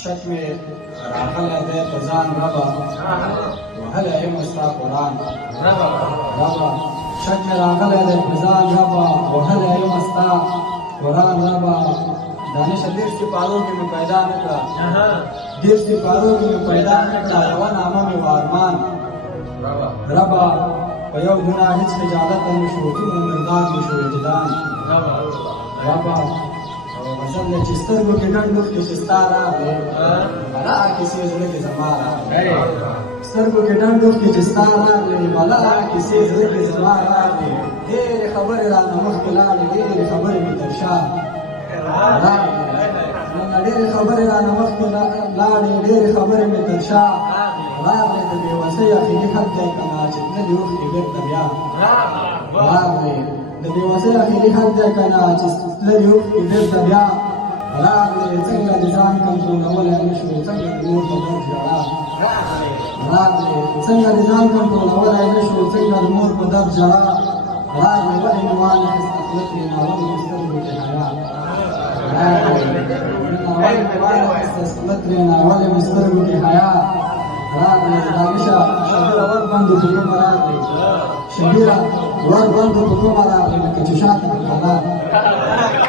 شک میں راغلی دی په ځان ربه وهلی یم ستا قرآن ربه شک مې راغلی دی په ځان ربه وهلی یم ستا قرآن ربه دانشه دېر سپارو کې مې پیدا نه کړه دېر سپارو کې مې پیدا نه کړه یوه نامه مې و ارمان ربه په یو ګناه هېڅ خجالت نه شو څومره مرداد مې شو وجدان ربه غزل دی چې سترګو کې ډنډ اوښکې چې ستا راغلې بلا کیسې زړه کې زما راغلې سترګو کې ډنډ اوښکې چې ستا راغلې بلا کیسې زړه کې زما راغلې ډېرې خبرې رانه مخکې لاړې ډېرې خبرې مې تر شا راغلې ډېرې خبرې رانه مخکې لاړې ډېرې خبرې مې تر شا راغلې د بېوسۍ اخري حد دی که نه چې تللې اوښکې بېرته بیا راغلې د بېوسۍ اخري حد دی که نه چې تللې اوښکې بېرته بیا راغلې څنګه د ځان کنټرولولی نه شو څنګه د مور په درد ژړا راغلې څنګه د ځان کنټرولولی نه شو څنګه د مور په درد ژړا راغلې ولې مې وانخیسته خوله ترېنه ولې مې سترګو کې حیا راغلې ولې مې وانخیسته خوله ترېنه ولې مې سترګو کې حیا راغلې دانشه شبیره ور بندو په کومه راغلې شبیره ور بندو په کومه راغلې لکه چې شاته په کلا